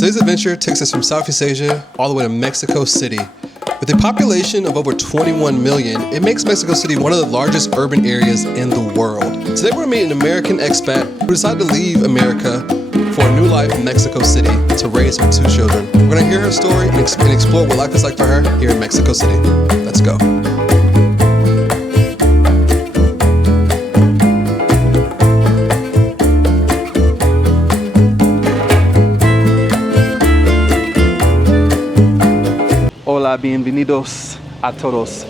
Today's adventure takes us from Southeast Asia all the way to Mexico City. With a population of over 21 million, it makes Mexico City one of the largest urban areas in the world. Today we're meeting an American expat who decided to leave America for a new life in Mexico City to raise her 2 children. We're gonna hear her story and explore what life is like for her here in Mexico City. Let's go. Hola, bienvenidos a todos.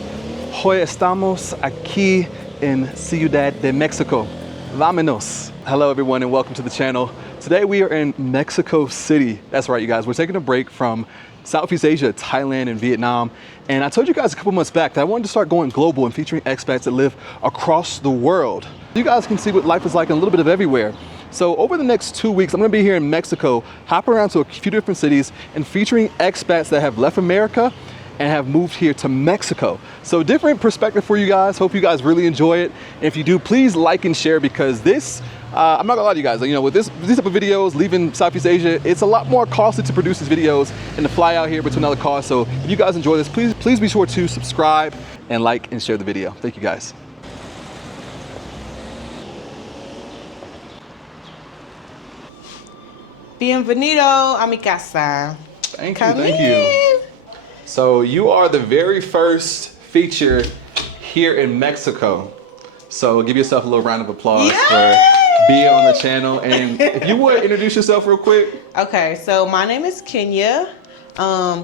Hoy estamos aquí en Ciudad de Mexico. Vámonos. Hello everyone and welcome to the channel. Today we are in Mexico City. That's right, you guys. We're taking a break from Southeast Asia, Thailand, and Vietnam. And I told you guys a couple months back that I wanted to start going global and featuring expats that live across the world. You guys can see what life is like in a little bit of everywhere. So over the next 2 weeks, I'm gonna be here in Mexico, hopping around to a few different cities and featuring expats that have left America and have moved here to Mexico. So different perspective for you guys. Hope you guys really enjoy it. And if you do, please like and share, because this, I'm not gonna lie to you guys, you know, with these type of videos, leaving Southeast Asia, it's a lot more costly to produce these videos and to fly out here between other costs. So if you guys enjoy this, please be sure to subscribe and like and share the video. Thank you guys. Bienvenido a mi casa. Thank you. So you are the very first feature here in Mexico. So give yourself a little round of applause for being on the channel. And if you would introduce yourself real quick. Okay, so my name is Kenya.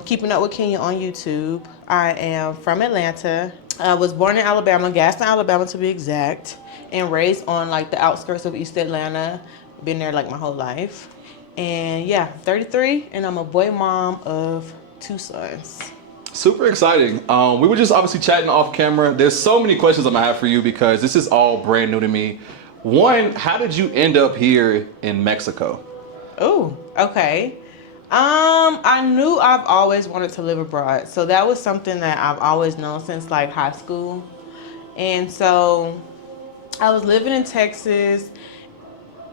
Keeping Up with Kenya on YouTube. I am from Atlanta. I was born in Alabama, Gaston, Alabama to be exact, and raised on like the outskirts of East Atlanta. Been there like my whole life. And yeah, 33, and I'm a boy mom of 2 sons. Super exciting. We were just obviously chatting off camera. There's so many questions I'm gonna have for you because this is all brand new to me. One, how did you end up here in Mexico? Oh, okay. I knew I've always wanted to live abroad. So that was something that I've always known since like high school. And so I was living in Texas,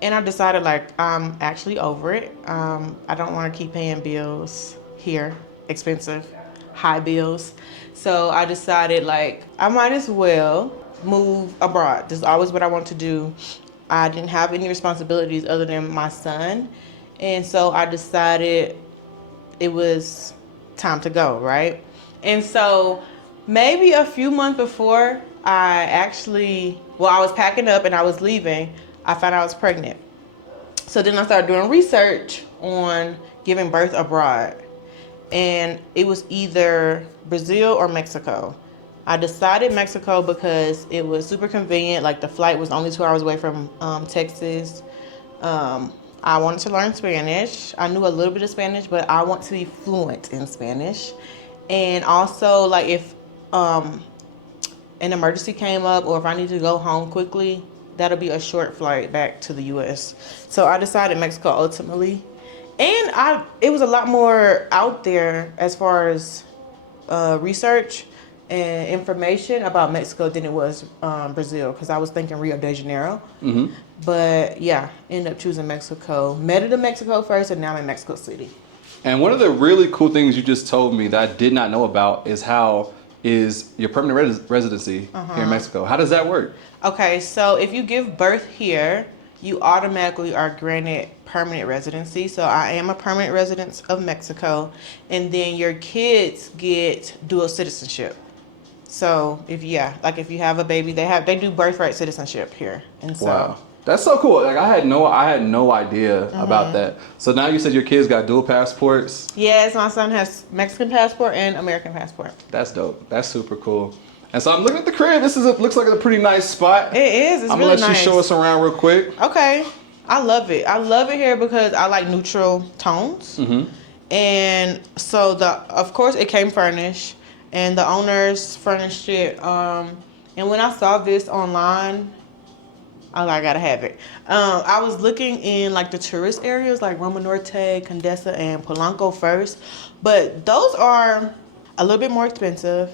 and I decided like I'm actually over it. I don't want to keep paying bills here, expensive, high bills. So I decided like I might as well move abroad. This is always what I wanted to do. I didn't have any responsibilities other than my son. And so I decided it was time to go, right? And so maybe a few months before I was packing up and I was leaving, I found out I was pregnant. So then I started doing research on giving birth abroad. And it was either Brazil or Mexico. I decided Mexico because it was super convenient. Like the flight was only 2 hours away from Texas. I wanted to learn Spanish. I knew a little bit of Spanish, but I want to be fluent in Spanish. And also like if an emergency came up or if I need to go home quickly, that'll be a short flight back to the US. So I decided Mexico ultimately. And it was a lot more out there as far as research and information about Mexico than it was Brazil, because I was thinking Rio de Janeiro. Mm-hmm. But yeah, ended up choosing Mexico. Met in Mexico first, and now I'm in Mexico City. And one of the really cool things you just told me that I did not know about is your permanent residency here in Mexico. How does that work? Okay, so if you give birth here, you automatically are granted permanent residency. So I am a permanent resident of Mexico, and then your kids get dual citizenship. So if you have a baby, they do birthright citizenship here. And so wow. That's so cool. Like I had no idea about that. So now you said your kids got dual passports? Yes, my son has Mexican passport and American passport. That's dope. That's super cool. And so I'm looking at the crib. Looks like a pretty nice spot. It is. It's I'm really gonna let you show us around real quick. Okay. I love it. I love it here because I like neutral tones. Mm-hmm. And so of course it came furnished, and the owners furnished it. And when I saw this online, I gotta have it. I was looking in like the tourist areas like Roma Norte, Condesa, and Polanco first, but those are a little bit more expensive.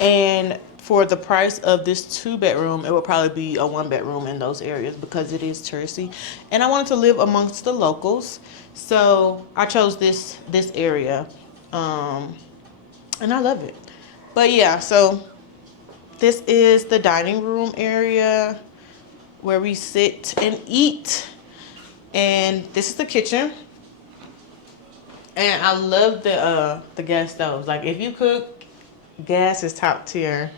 And for the price of this 2-bedroom, it would probably be a 1-bedroom in those areas because it is touristy. And I wanted to live amongst the locals. So I chose this area. And I love it. But yeah, so this is the dining room area where we sit and eat. And this is the kitchen. And I love the gas stoves. Like if you cook, gas is top tier.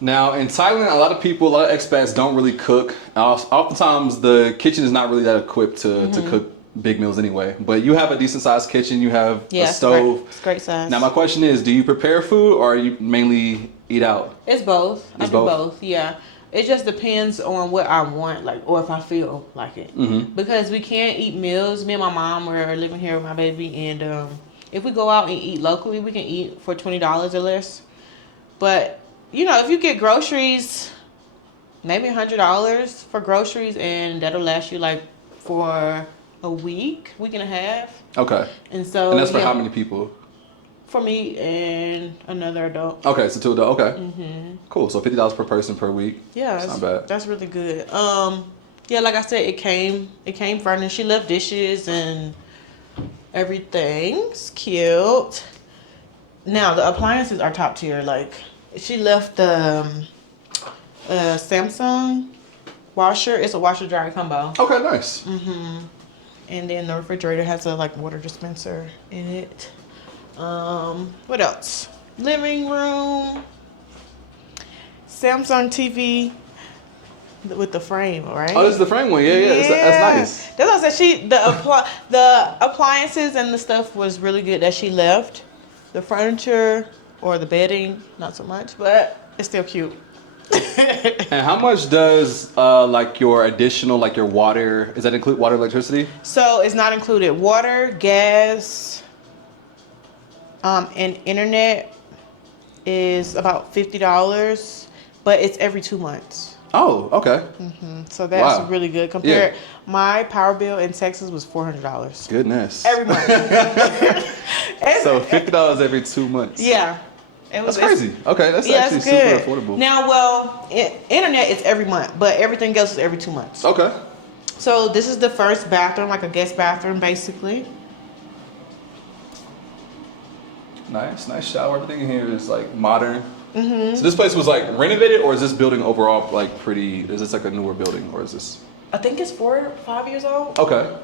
Now in Thailand, a lot of expats don't really cook. Oftentimes the kitchen is not really that equipped to cook big meals anyway. But you have a decent sized kitchen. You have a stove. It's great size. Now my question is, do you prepare food or you mainly eat out? It's both. I do both. Yeah. It just depends on what I want, like, or if I feel like it. Because we can't eat meals. Me and my mom are living here with my baby, and if we go out and eat locally, we can eat for $20 or less. But you know, if you get groceries, maybe $100 for groceries, and that'll last you like for a week and a half. Okay. And so. And that's for how many people? For me and another adult. Okay, so 2 adults. Okay. Cool. So $50 per person per week. Yeah, that's not bad. That's really good. Yeah, like I said, it came furnished. She left dishes and everything's cute. Now the appliances are top tier. Like she left the Samsung washer. It's a washer dryer combo. Okay, nice. And then the refrigerator has a like water dispenser in it. What else? Living room. Samsung TV with the frame, right? Oh, this is the frame one. Yeah. That's nice. That's what I said. The appliances and the stuff was really good that she left. The furniture or the bedding, not so much, but it's still cute. And how much does like your additional, like your water, does that include water, electricity? So it's not included. Water, gas, and internet is about $50, but it's every 2 months. Oh, okay. So that's really good. Compared, my power bill in Texas was $400. Goodness. Every month. So $50 every 2 months. Yeah. That's crazy. Okay, that's actually super affordable. Now, well, internet is every month, but everything else is every 2 months. Okay. So this is the first bathroom, like a guest bathroom, basically. Nice shower. Everything in here is like modern. So this place was like renovated, or is this building overall like pretty? Is this like a newer building, or is this? I think it's 4 or 5 years old. Okay.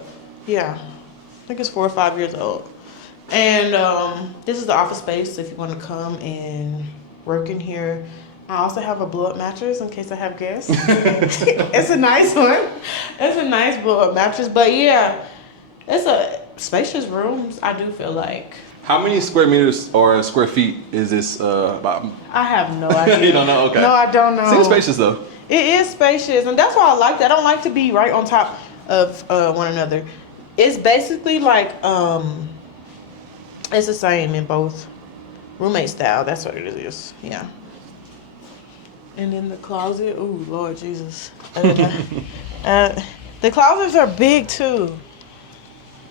Yeah, I think it's 4 or 5 years old. And this is the office space if you want to come and work in here. I also have a blow-up mattress in case I have guests. It's a nice one. It's a nice blow-up mattress, but yeah, it's a spacious room. I do feel like. How many square meters or square feet is this about? I have no idea. You don't know? Okay. No, I don't know. Seems spacious though. It is spacious, and that's why I like that. I don't like to be right on top of one another. It's basically like it's the same in both roommate style. That's what it is. Yeah. And then the closet. Ooh, Lord Jesus. The closets are big too.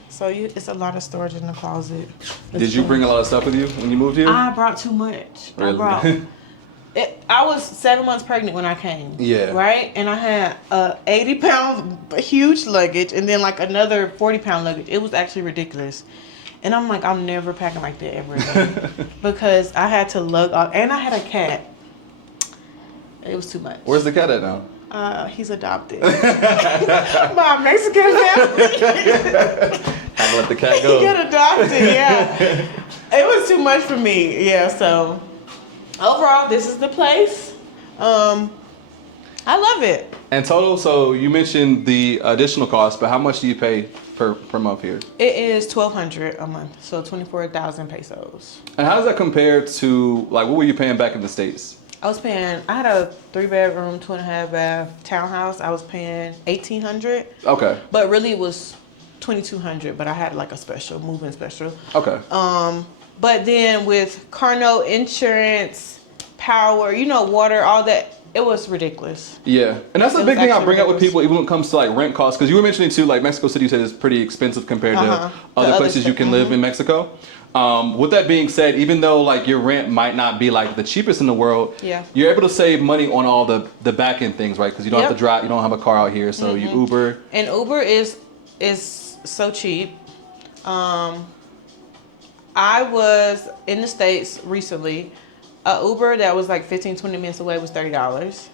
So it's a lot of storage in the closet. Did you bring a lot of stuff with you when you moved here? I brought too much. Really? I was 7 months pregnant when I came. Yeah. Right? And I had 80-pound huge luggage and then like another 40-pound luggage. It was actually ridiculous. And I'm like, I'm never packing like that ever again. Because I had to lug up. And I had a cat. It was too much. Where's the cat at now? He's adopted by a Mexican family. Had to let the cat go. He got adopted, yeah. It was too much for me, yeah. So overall, this is the place. I love it. And total, so you mentioned the additional cost, but how much do you pay per month here? It is $1,200 a month, so 24,000 pesos. And how does that compare to, like, what were you paying back in the States? I had a 3-bedroom, 2.5 bath townhouse. I was paying $1,800. Okay. But really it was $2,200, but I had like a special, moving special. Okay. But then with Condo insurance, power, water, all that, It was ridiculous. Yeah, and that's a It was big thing I actually bring up with ridiculous. people, even when it comes to like rent costs. Because you were mentioning too, like Mexico City, you said is pretty expensive compared to The other other places you state. can live in Mexico. With that being said, even though like your rent might not be like the cheapest in the world, Yeah. you're able to save money on all the back end things, right? Because you don't have to Yep. drive, you don't have a car out here, so you Uber. And Uber is so cheap. Um, I was in the States recently. A Uber that was like 15, 20 minutes away was $30.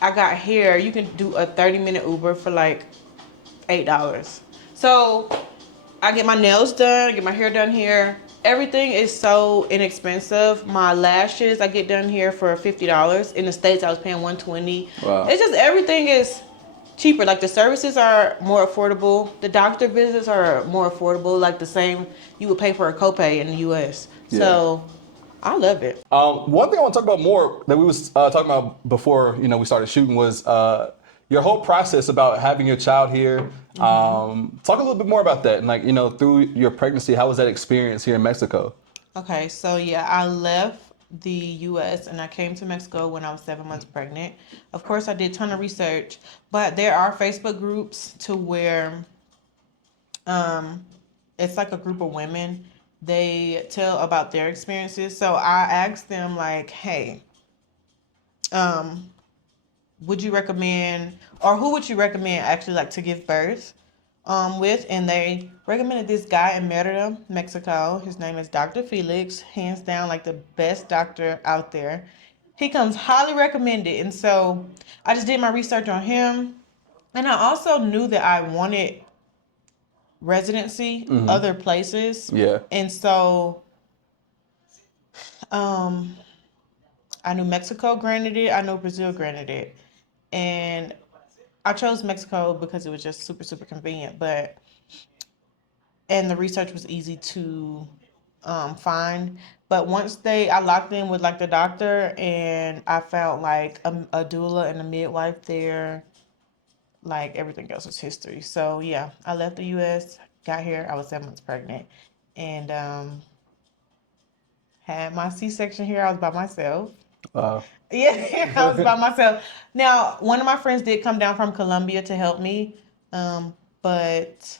I got here, you can do a 30-minute Uber for like $8. So I get my nails done, I get my hair done here. Everything is so inexpensive. My lashes I get done here for $50. In the States I was paying $120. Wow. It's just everything is cheaper. Like the services are more affordable. The doctor visits are more affordable, like the same you would pay for a copay in the US. Yeah. So I love it. One thing I want to talk about more that we was talking about before we started shooting was your whole process about having your child here. Talk a little bit more about that, and like through your pregnancy, how was that experience here in Mexico? Okay, so yeah, I left the US and I came to Mexico when I was 7 months pregnant. Of course, I did a ton of research, but there are Facebook groups to where it's like a group of women. They tell about their experiences. So I asked them like, hey, would you recommend, or who would you recommend actually like to give birth with? And they recommended this guy in Merida, Mexico. His name is Dr. Felix, hands down like the best doctor out there. He comes highly recommended. And so I just did my research on him. And I also knew that I wanted residency other places. Yeah. And so I knew Mexico granted it, I know Brazil granted it. And I chose Mexico because it was just super, super convenient, and the research was easy to find. But once I locked in with like the doctor, and I found like a doula and a midwife there, like everything else was history. So yeah, I left the U.S., got here, I was 7 months pregnant, and had my C-section here. I was by myself. Wow. Yeah, I was by myself. Now, one of my friends did come down from Colombia to help me, but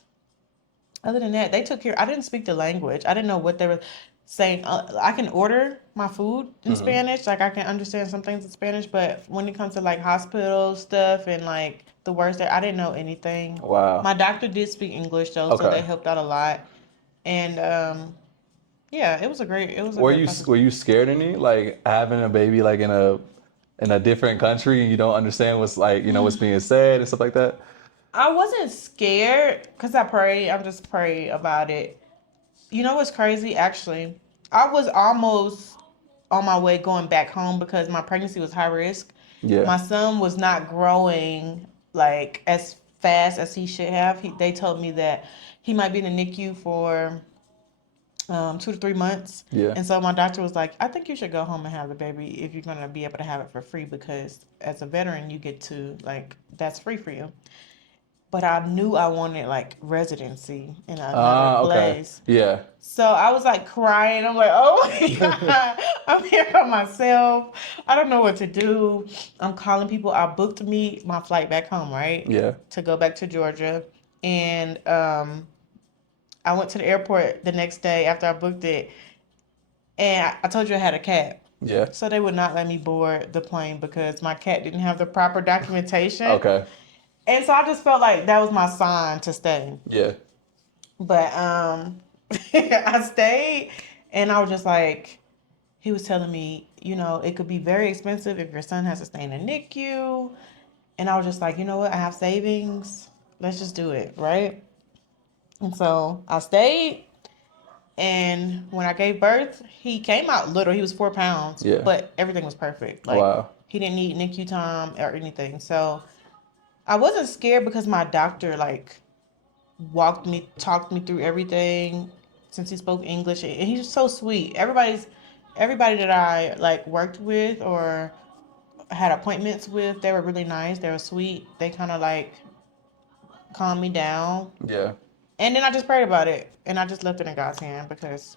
other than that, they took care. I didn't speak the language. I didn't know what they were saying. I can order my food in Spanish, like I can understand some things in Spanish, but when it comes to like hospital stuff and like the words there, I didn't know anything. Wow. My doctor did speak English though, so Okay. they helped out a lot. And yeah, it was a great process. Were you scared any like having a baby like in a different country and you don't understand what's like what's being said and stuff like that? I wasn't scared because I pray. I'm just pray about it. You know what's crazy? Actually, I was almost on my way going back home because my pregnancy was high risk. Yeah. My son was not growing like as fast as he should have. They told me that he might be in the NICU for 2 to 3 months. Yeah. And so my doctor was like, I think you should go home and have the baby if you're going to be able to have it for free, because as a veteran, you get to like, that's free for you. But I knew I wanted like residency in another Okay. place. Yeah. So I was like crying. I'm like, oh my God, I'm here by myself. I don't know what to do. I'm calling people. I booked my flight back home, right? Yeah. To go back to Georgia. And I went to the airport the next day after I booked it. And I told you I had a cat. Yeah. So they would not let me board the plane because my cat didn't have the proper documentation. Okay. And so I just felt like that was my sign to stay. Yeah. But I stayed, and I was just like, he was telling me, it could be very expensive if your son has to stay in a NICU. And I was just like, you know what? I have savings. Let's just do it, right? And so I stayed. And when I gave birth, he came out little. He was 4 pounds, Yeah. but everything was perfect. Like, Wow. he didn't need NICU time or anything. So I wasn't scared because my doctor like talked me through everything, since he spoke English, and he's just so sweet. Everybody that I like worked with or had appointments with, they were really nice. They were sweet. They kind of like calmed me down. Yeah. And then I just prayed about it, and I just left it in God's hand because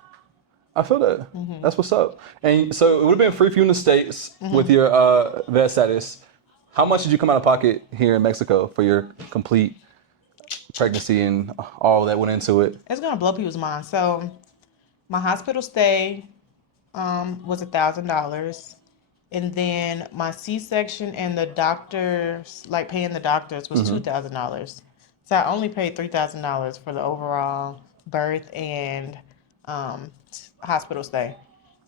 I feel that. That's what's up. And so it would have been free for you in the States with your vet status. How much did you come out of pocket here in Mexico for your complete pregnancy and all that went into it? It's gonna blow people's minds. So my hospital stay was $1,000, and then my C-section and the doctors, like paying the doctors, was $2,000. So I only paid $3,000 for the overall birth and hospital stay.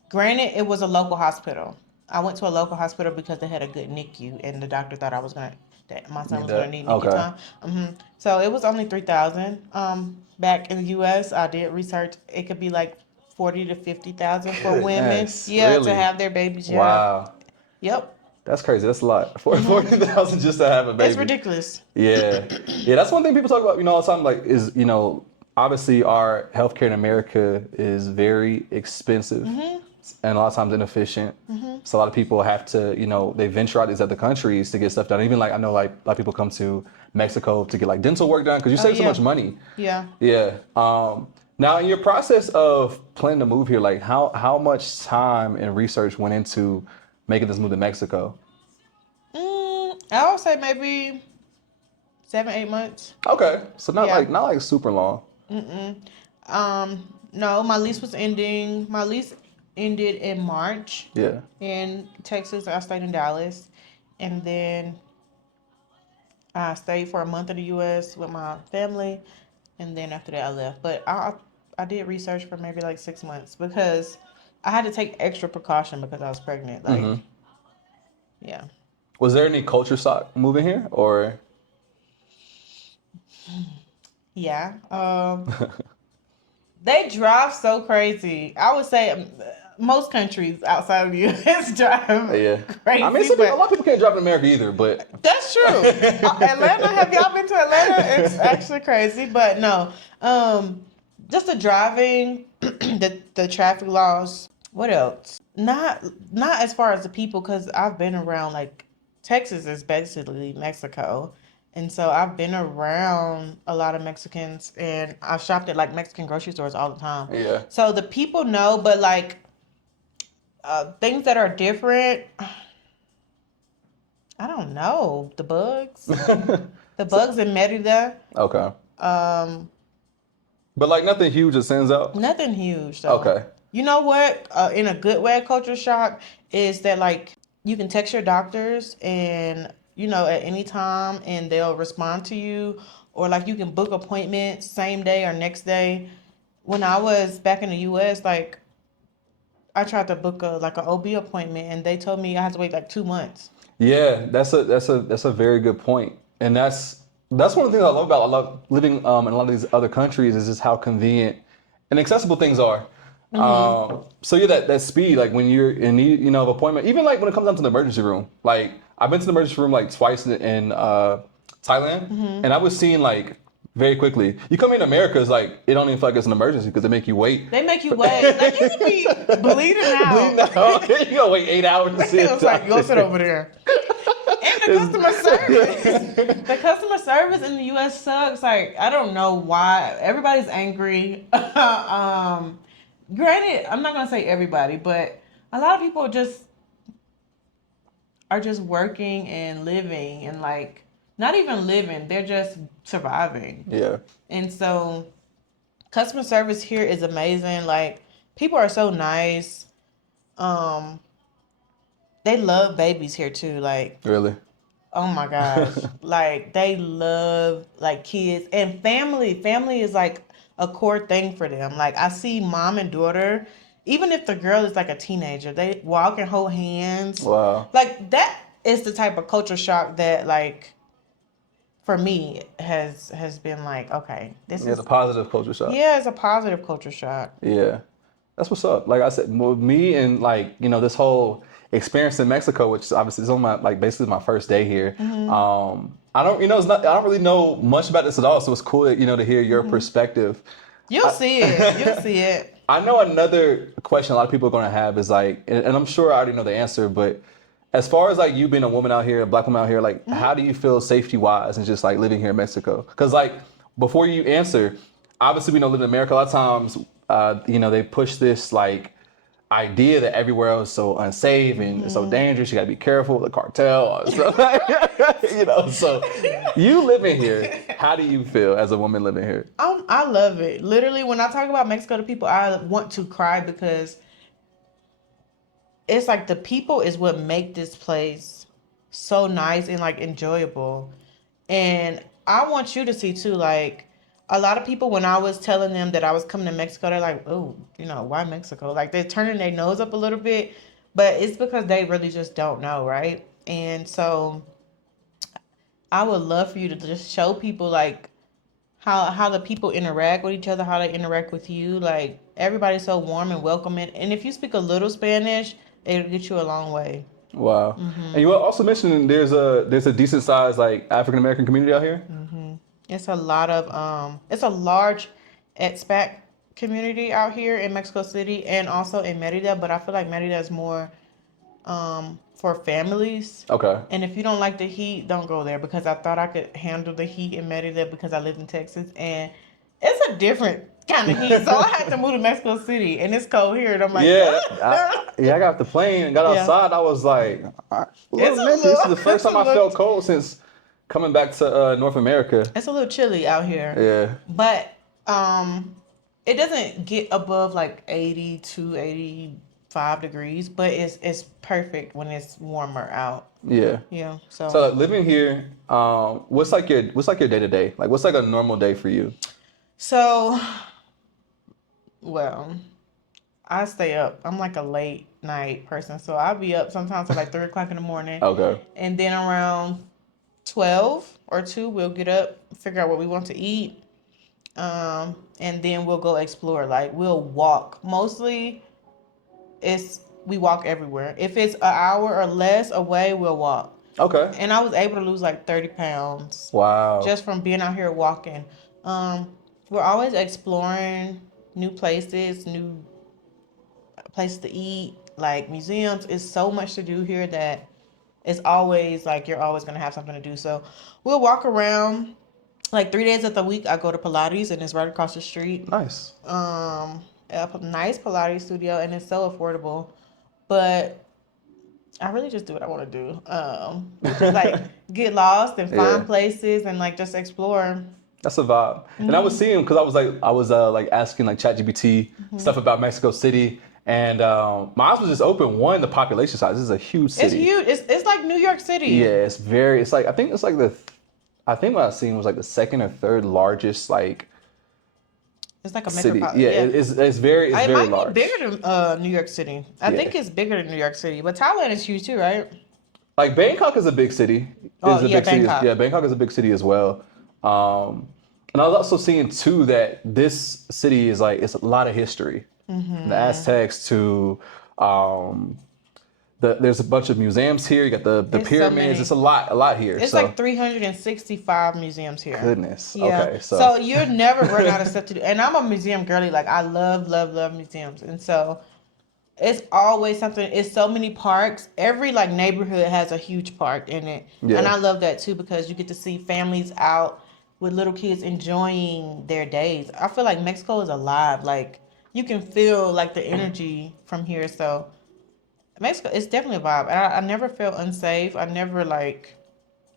Granted, it was a local hospital. I went to a local hospital because they had a good NICU, and the doctor thought that my son was going to need NICU time. So it was only $3,000. Back in the U.S., I did research. It could be like 40 to 50,000 for women. Yeah, really? To have their babies. Yeah. Wow. Yep. That's crazy. That's a lot. 40,000 just to have a baby. It's ridiculous. Yeah. Yeah, that's one thing people talk about, all the time, like, is, obviously our healthcare in America is very expensive and a lot of times inefficient. So a lot of people have to, they venture out these other countries to get stuff done. Even like, I know like a lot of people come to Mexico to get like dental work done because you save so much money. Yeah. Yeah. Now in your process of planning to move here, like how much time and research went into making this move to Mexico? I would say maybe 7-8 months. Okay. So not like super long. No, my lease was ending. My lease ended in March. Yeah. In Texas, I stayed in Dallas, and then I stayed for a month in the U.S. with my family, and then after that I left. But I did research for maybe like 6 months because I had to take extra precaution because I was pregnant. Like, yeah. Was there any culture shock moving here, or? Yeah. They drive so crazy. I would say most countries outside of the U.S. drive crazy. I mean, a lot of people can't drive in America either, but. That's true. Atlanta, have y'all been to Atlanta? It's actually crazy, but no. Just the driving, the traffic laws. What else? Not as far as the people, because I've been around, like, Texas is basically Mexico. And so I've been around a lot of Mexicans, and I've shopped at like Mexican grocery stores all the time. Yeah. So the people know, but like things that are different, I don't know. The bugs. The bugs in Merida. Okay. But like nothing huge that stands out? Nothing huge though. Okay. You know what? In a good way, culture shock is that like you can text your doctors and at any time, and they'll respond to you, or like you can book appointments same day or next day. When I was back in the U.S., like I tried to book an OB appointment, and they told me I had to wait like 2 months. Yeah, that's a very good point, and that's one of the things I love about living in a lot of these other countries is just how convenient and accessible things are. So yeah, that speed, like when you're in need, of appointment, even like when it comes down to the emergency room, like I've been to the emergency room like twice in Thailand, and I was seeing like very quickly. You come in America, it's like it don't even feel like it's an emergency because they make you wait. They make you wait. Like you could be bleeding out. Bleeding out. You gotta wait 8 hours to see. It's like go sit over there. And the customer service. The customer service in the U.S. sucks. Like I don't know why everybody's angry. Granted, I'm not gonna say everybody, but a lot of people are just working and living and like not even living, they're just surviving. Yeah. And so customer service here is amazing. Like people are so nice. They love babies here too. Like really? Oh my gosh. Like they love like kids and family. Family is like a core thing for them. Like I see mom and daughter, even if the girl is like a teenager, they walk and hold hands. Wow. Like that is the type of culture shock that like for me has been like, okay, this is a positive culture shock. Yeah, it's a positive culture shock. Yeah. That's what's up. Like I said, me and like, this whole experience in Mexico, which obviously is on my basically my first day here. I don't really know much about this at all, so it's cool to hear your perspective. You'll see it. I know another question a lot of people are going to have is like, and I'm sure I already know the answer, but as far as like you being a woman out here, a black woman out here, like how do you feel safety wise and just like living here in Mexico? Because like before you answer, obviously we know living in America, a lot of times they push this like idea that everywhere else is so unsafe and so dangerous. You got to be careful with the cartel. All this stuff. So you living here, how do you feel as a woman living here? I love it. Literally, when I talk about Mexico to people, I want to cry because it's like the people is what make this place so nice and like enjoyable. And I want you to see too, like a lot of people when I was telling them that I was coming to Mexico, they're like, oh, why Mexico? Like they're turning their nose up a little bit, but it's because they really just don't know, right? And so I would love for you to just show people like how the people interact with each other, how they interact with you. Like everybody's so warm and welcoming. And if you speak a little Spanish, it'll get you a long way. Wow. And you also mentioned there's a decent sized like African American community out here. It's a lot of it's a large expat community out here in Mexico City and also in Merida, but I feel like Merida is more for families. Okay. And if you don't like the heat, don't go there because I thought I could handle the heat in Merida because I lived in Texas and it's a different kind of heat. So I had to move to Mexico City and it's cold here and I'm like, I got off the plane and got outside. I was like, this is the first time I felt cold since coming back to North America. It's a little chilly out here. Yeah. But it doesn't get above like 80 to 85 degrees, but it's perfect when it's warmer out. Yeah. Yeah. So living here, what's like your day to day? Like what's like a normal day for you? So, well, I stay up. I'm like a late night person, so I'll be up sometimes at like 3:00 in the morning. Okay. And then around 12 or 2, we'll get up, figure out what we want to eat, and then we'll go explore. Like we'll walk. Mostly, we walk everywhere. If it's an hour or less away, we'll walk. Okay. And I was able to lose like 30 pounds. Wow. Just from being out here walking. We're always exploring new places to eat, like museums. It's so much to do here that it's always like you're always going to have something to do. So we'll walk around like 3 days of the week. I go to Pilates and it's right across the street. Nice. A nice Pilates studio and it's so affordable. But I really just do what I want to do. Just like get lost and find places and like just explore. That's a vibe. And I was seeing because I was asking like ChatGPT stuff about Mexico City, and my eyes was just open. One, the population size. This is a huge city. It's huge. It's like New York City. Yeah, it's like I think what I seen was like the second or third largest like. It's like a city. metropolitan. Yeah, it's very large. It might be bigger than New York City. I think it's bigger than New York City, but Thailand is huge too, right? Like Bangkok is a big city. Bangkok. Bangkok is a big city as well. And I was also seeing too that this city is like it's a lot of history. The Aztecs to there's a bunch of museums here. You got the pyramids. So it's a lot here. It's like 365 museums here. Goodness. Yeah. Okay. So you'll never run out of stuff to do. And I'm a museum girly. Like I love museums. And so it's always something. It's so many parks. Every like neighborhood has a huge park in it. Yeah. And I love that too because you get to see families out with little kids enjoying their days. I feel like Mexico is alive. Like you can feel like the energy from here. So Mexico, it's definitely a vibe. And I never felt unsafe. I never I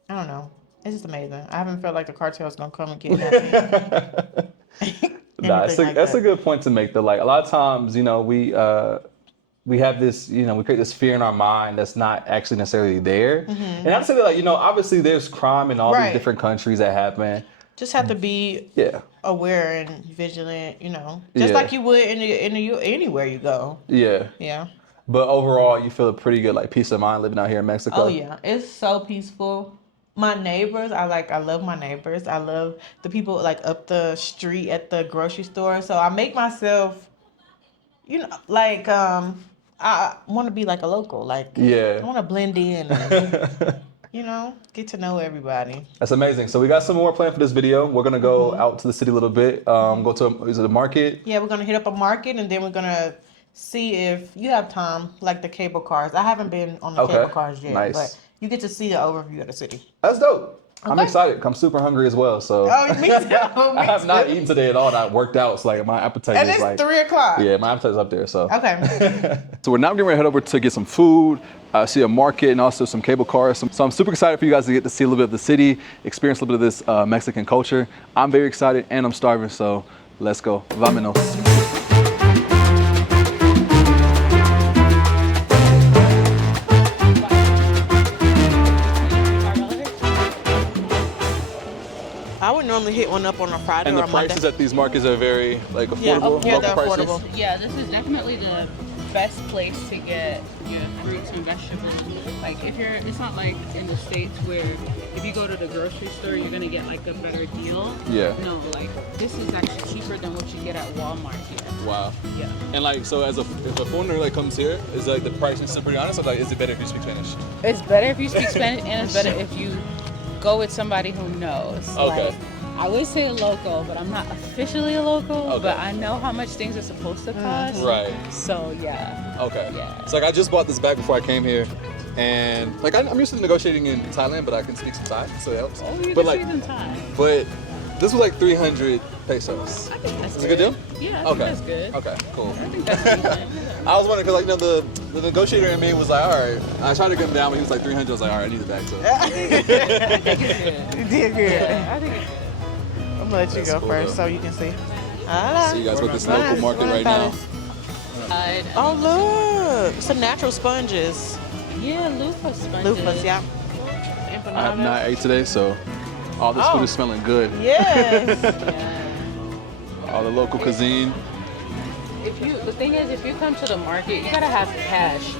don't know. It's just amazing. I haven't felt like the cartel's gonna come and kidnap me. That's a good point to make. Though, like a lot of times, we have this, we create this fear in our mind that's not actually necessarily there. And I'd say that, obviously there's crime in all these different countries that happen. Just have to be aware and vigilant, just like you would anywhere you go. Yeah. Yeah. But overall, you feel a pretty good peace of mind living out here in Mexico. Oh yeah, it's so peaceful. My neighbors, I love my neighbors. I love the people up the street at the grocery store. So I make myself, I want to be like a local. I want to blend in and, get to know everybody. That's amazing. So we got some more planned for this video. We're going to go out to the city a little bit. Go to, is it a market? Yeah, we're going to hit up a market and then we're going to see if you have time, like the cable cars. I haven't been on the cable cars yet, but you get to see the overview of the city. That's dope. I'm excited. I'm super hungry as well. So Oh, me too. I have not eaten today at all. And I worked out. So like my appetite And is it's like 3 o'clock. Yeah, my appetite's up there. So Okay. So we're now getting ready to head over to get some food, see a market, and also some cable cars. So I'm super excited for you guys to get to see a little bit of the city, experience a little bit of this Mexican culture. I'm very excited and I'm starving. So let's go. Vámonos. I would normally hit one up on a Friday And or the a Monday. prices at these markets are very like affordable. Yeah, local they're prices. affordable. Yeah, this is definitely the best place to get your fruits and vegetables. Like it's not like in the States where if you go to the grocery store, you're gonna get like a better deal. Yeah. No, like this is actually cheaper than what you get at Walmart here. Wow. Yeah. And like, so if a foreigner like comes here, is like the pricing still pretty honest, or like is it better if you speak Spanish? It's better if you speak Spanish, and it's better if you go with somebody who knows. Okay. Like, I would say a local, but I'm not officially a local. Okay. But I know how much things are supposed to cost. Right. So yeah. Okay. Yeah. So like, I just bought this bag before I came here, and like I'm used to negotiating in Thailand, but I can speak some Thai, so it helps. Oh, you but can like, speak in Thai. but this was like 300 pesos. I think that's Is it a good deal? Yeah, I Okay. think that's good. Okay. Cool. I think that's decent. I was wondering because like the negotiator in me was like, all right. I tried to get him down, but he was like 300. I was like, all right, I need the bag. So. I think it's good. You did good. Yeah, I think it's good. I'm gonna let you That's go cool, first though. so you can see. See you guys with this local market right now. Oh look, some natural sponges. Yeah, loofah sponges. Loofahs, yeah. I have not ate today, so all this food is smelling good. Yes. All the local cuisine. The thing is, if you come to the market, you gotta have cash.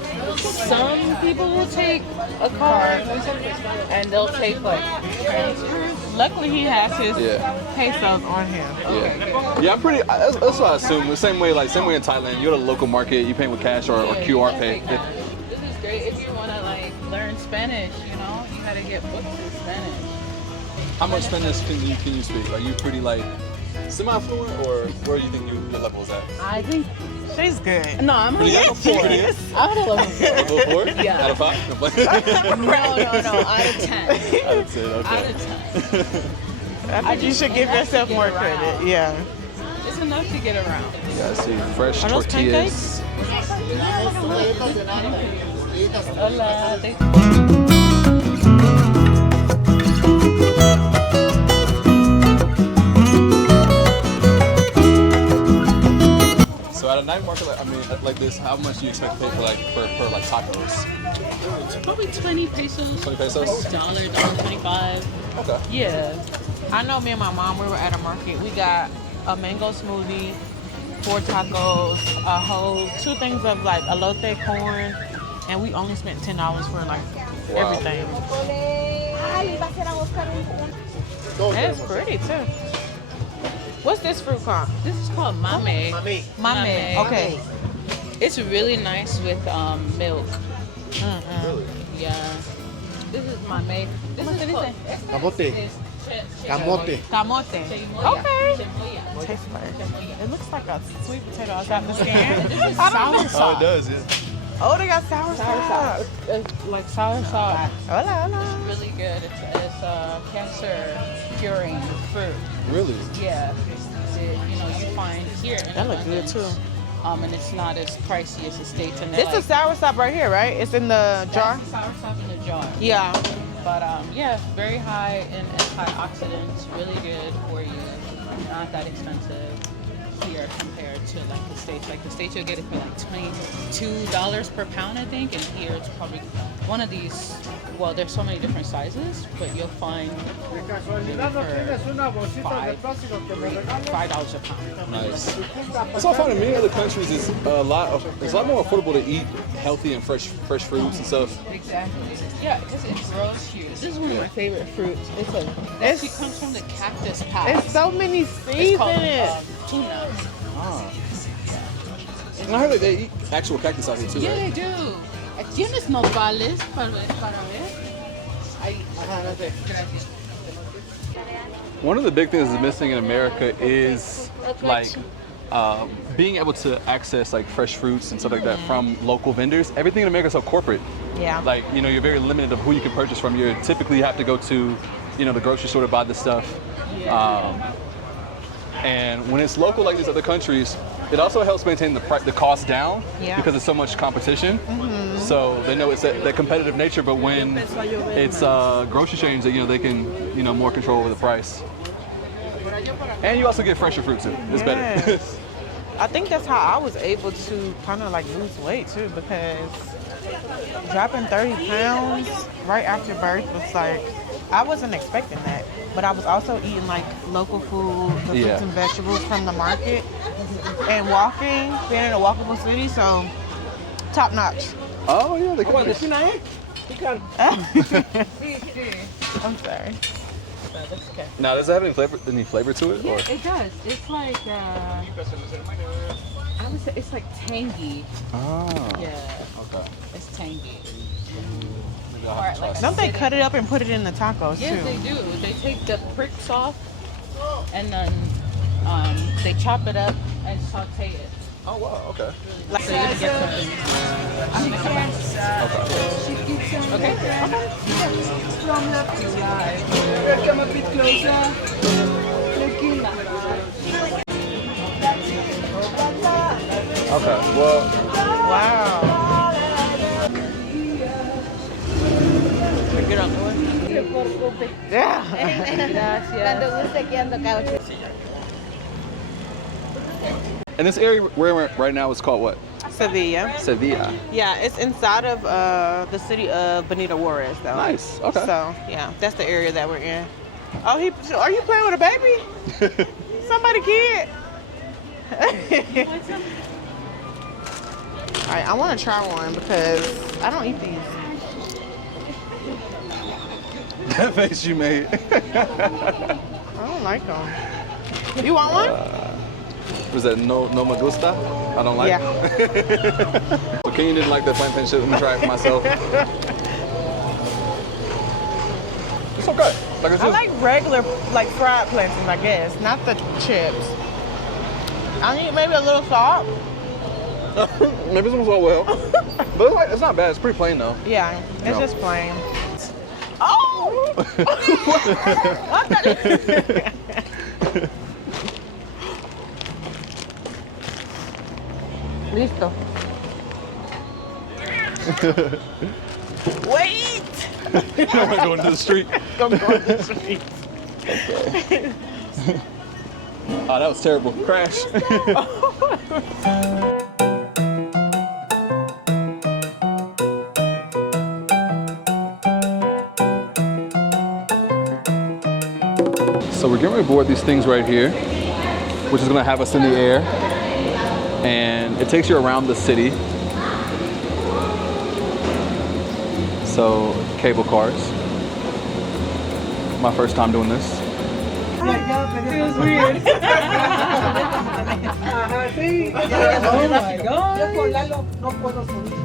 Some people will take a card and they'll take like transfers. Luckily he has his Yeah. pesos on him. Yeah, yeah. I'm pretty. That's what I assume. The same way in Thailand. You go to the local market, you pay with cash or QR pay. This is great if you wanna like learn Spanish. You know, you gotta get books in Spanish. How much Spanish can you speak? Are you pretty like semi-fluent, or where do you think your level is at? I think. She's good. No, I'm a level 4. Pretty good? I'm at a level 4. Level 4? Yeah. Out of 5? No, No, out of 10. I would say okay. Out of 10. I think you should give yourself more credit. Yeah. It's enough to get around. You guys see fresh Are those tortillas. Hola. So at a night market, like this, how much do you expect to pay for like tacos? Probably 20 pesos. 20 pesos? $1.25. Okay. Yeah. I know me and my mom, we were at a market. We got a mango smoothie, 4 tacos, a whole 2 things of like elote corn, and we only spent $10 for like everything. That's pretty too. What's this fruit called? This is called mame. Mame. Okay. It's really nice with milk. Yeah. This is mame. This is called Camote. Camote. Camote. Okay. Tastes like it looks like a sweet potato outside the skin. This is sour sauce. Oh, it does, yeah. Oh, they got sour sauce. It's like sour sauce. Hola, hola. It's really good. It's cancer curing fruit. Really? Yeah. You find here in That look good abundance. too. And it's not as pricey as the States. And This is sour sauce right here, right? It's in the jar. Sour sauce in the jar. Yeah. But yeah, very high in antioxidants, really good for you. Not that expensive here compared to like the States. Like the States, you'll get it for like $22 per pound, I think, and here it's probably one of these. Well, there's so many different sizes, but you'll find maybe for $5 a pound. Nice. That's what I find in many other countries is it's a lot more affordable to eat healthy and fresh fruits and stuff. Exactly. Yeah, because it grows here. This is one of my favorite fruits. It actually comes from the cactus patch. There's so many seeds It's called in it. tuna. And I heard that they eat actual cactus out here too, Yeah, right? they do. ¿Tienes nopales para ver? Gracias. One of the big things that's missing in America is like being able to access like fresh fruits and stuff like that from local vendors. Everything in America is so corporate. Yeah. Like, you're very limited of who you can purchase from. You typically have to go to, the grocery store to buy this stuff. And when it's local like these other countries, it also helps maintain the cost down because there's so much competition. So they know it's that competitive nature, but when it's grocery chains, that they can more control over the price. And you also get fresher fruit too. It's better. I think that's how I was able to kind of like lose weight too, because dropping 30 pounds right after birth was like, I wasn't expecting that. But I was also eating like local food, the fruits and vegetables from the market, and being in a walkable city, so top notch. Oh yeah, they come. I'm sorry. Okay. Now, does it have any flavor to it? Yeah, or? it does. It's like I would say it's like tangy. Oh. Yeah. Okay. It's tangy. Don't they cut it up and put it in the tacos too? Yes, they do. They take the pricks off and then they chop it up and saute it. Oh wow. Okay. So you can get something. I'm gonna come back. Okay. From left to right. Come a bit closer. Okay. Well. Wow. Get on the way. Yeah. And this area where we're right now is called what? Sevilla. Sevilla. Yeah, it's inside of the city of Benito Juarez, though. Nice. Okay. So yeah, that's the area that we're in. Oh, are you playing with a baby? Somebody kid. All right, I want to try one because I don't eat these. That face you made. I don't like them. You want one? Was that no me gusta? I don't like. Yeah. So Kenyon didn't like the plantain shit. Let me try it for myself. It's okay. I like regular, like fried plantains, I guess, not the chips. I need maybe a little salt. Maybe this one's all well. But it's not bad. It's pretty plain though. Yeah, it's just plain. Oh! Listo. Wait! I'm going to the street. I'm going to the street. Okay. Oh, that was terrible. Crash. So we're getting ready to board these things right here, which is going to have us in the air. And it takes you around the city. So, cable cars. My first time doing this. Feels weird.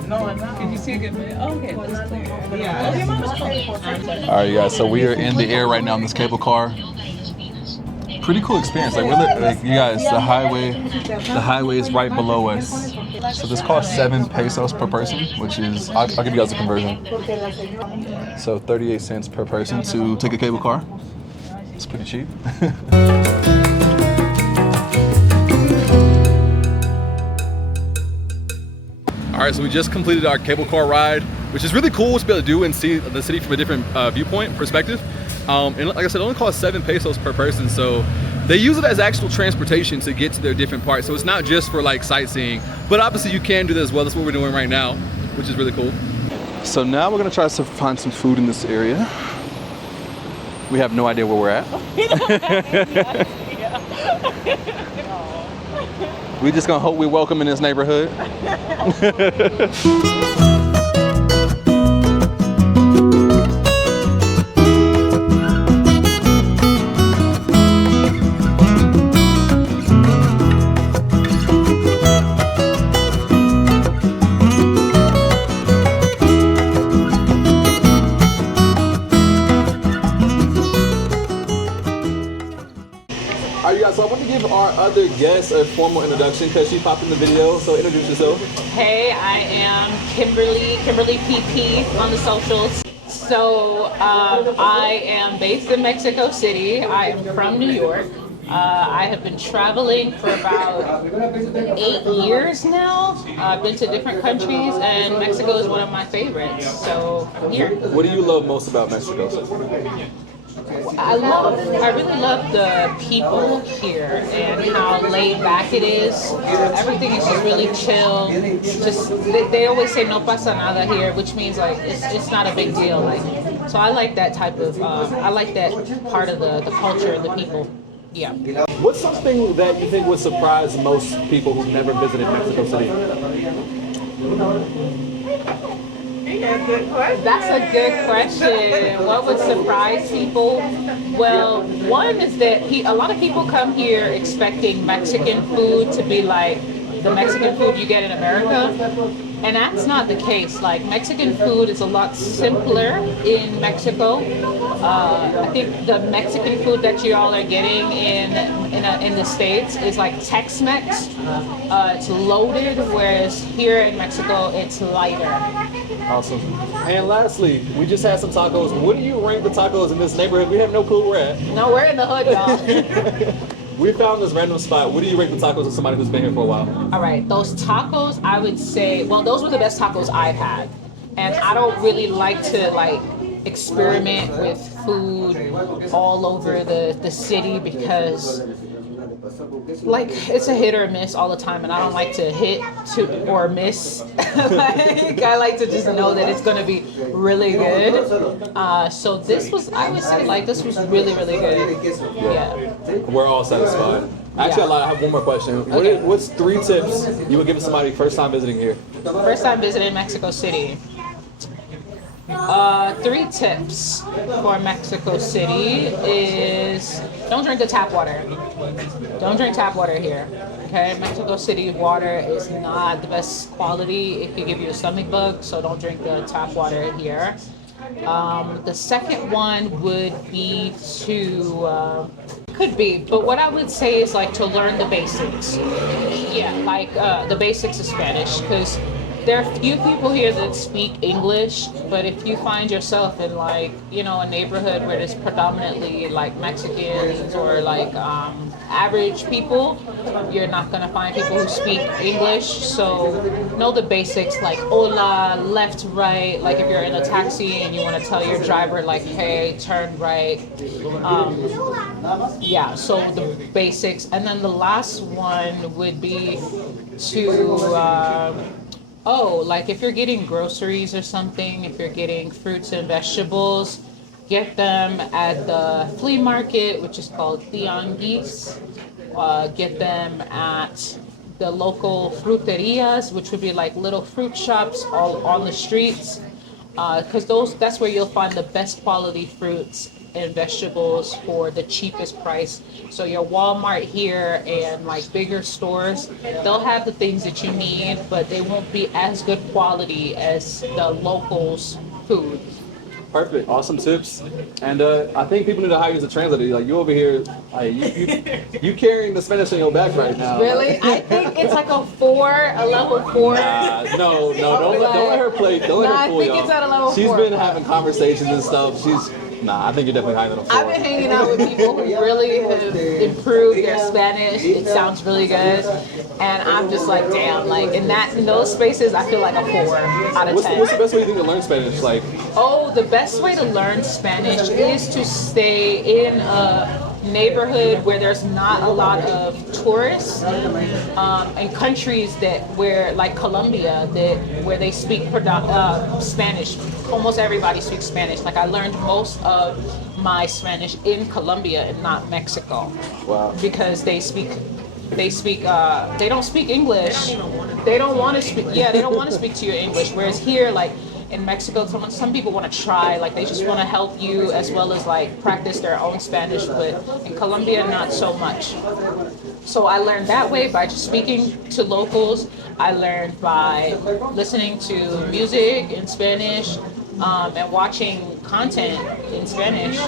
Oh my god. Can you see a good bit? Okay, that's clear. All right, you guys. So we are in the air right now in this cable car. Pretty cool experience. Like you guys, the highway is right below us. So this costs 7 pesos per person, which is I'll give you guys a conversion. So 38 cents per person to take a cable car. It's pretty cheap. All right, so we just completed our cable car ride, which is really cool to be able to do and see the city from a different viewpoint perspective. And like I said, it only costs 7 pesos per person, so they use it as actual transportation to get to their different parts. So it's not just for like sightseeing, but obviously you can do that as well. That's what we're doing right now, which is really cool. So now we're gonna try to find some food in this area. We have no idea where we're at. We just gonna hope we're welcome in this neighborhood. So I want to give our other guest a formal introduction because she popped in the video. So introduce yourself. Hey, I am Kimberly PP on the socials. I am based in Mexico City. I am from New York. I have been traveling for about 8 years now. I've been to different countries, and Mexico is one of my favorites. So here. What do you love most about Mexico? I really love the people here and how laid back it is. Everything is just really chill. Just they always say no pasa nada here, which means like it's not a big deal. Like, so I like that type of I like that part of the culture and the people. Yeah. What's something that you think would surprise most people who've never visited Mexico City? That's a good question. What would surprise people? Well, one is that a lot of people come here expecting Mexican food to be like the Mexican food you get in America. And that's not the case. Like, Mexican food is a lot simpler in Mexico. I think the Mexican food that you all are getting in the States is like Tex-Mex. It's loaded, whereas here in Mexico, it's lighter. Awesome. And lastly, we just had some tacos. What do you rank the tacos in this neighborhood? We have no clue where we're at. No, we're in the hood, y'all. We found this random spot. What do you rate the tacos of somebody who's been here for a while? All right, those tacos, I would say, well, those were the best tacos I've had. And I don't really like to experiment with food all over the city because it's a hit or miss all the time, and I don't like to hit or miss. I like to just know that it's going to be really good. So this was, I would say, this was really, really good. Yeah. We're all satisfied. Actually, I have one more question. Okay. What's 3 tips you would give somebody first time visiting here? First time visiting Mexico City. 3 tips for Mexico City is don't drink the tap water. Don't drink tap water here. Okay, Mexico City water is not the best quality. It could give you a stomach bug, so don't drink the tap water here. The second one would be but what I would say is to learn the basics. Yeah, the basics of Spanish, because there are few people here that speak English, but if you find yourself in a neighborhood where there's predominantly Mexicans or average people, you're not gonna find people who speak English. So know the basics like hola, left, right. Like if you're in a taxi and you want to tell your driver hey, turn right. So the basics. And then the last one would be to if you're getting groceries or something, if you're getting fruits and vegetables, get them at the flea market, which is called tianguis. Get them at the local fruterias, which would be little fruit shops all on the streets, because that's where you'll find the best quality fruits and vegetables for the cheapest price. So your Walmart here and bigger stores, they'll have the things that you need, but they won't be as good quality as the locals' food. Perfect. Awesome tips. And I think people need to hire you as a translator. You over here, you carrying the Spanish on your back right now. Really? I think it's a level 4. No, don't let her play. Don't let her fool I think y'all. it's at a level 4. She's been having conversations and stuff. I think you're definitely higher than a 4. I've been hanging out with people who really have improved their Spanish. It sounds really good. And I'm just damn, in those spaces, I feel like a 4 out of 10. What's the best way you think to learn Spanish? The best way to learn Spanish is to stay in a neighborhood where there's not a lot of tourists, and countries where Colombia, where they speak Spanish. Almost everybody speaks Spanish. I learned most of my Spanish in Colombia and not Mexico. Wow. Because they don't speak English. They don't want to speak. Yeah, they don't want to speak to you in English. Whereas here, in Mexico, some people want to try, they just want to help you as well as practice their own Spanish, but in Colombia, not so much. So I learned that way by just speaking to locals. I learned by listening to music in Spanish, and watching content in Spanish.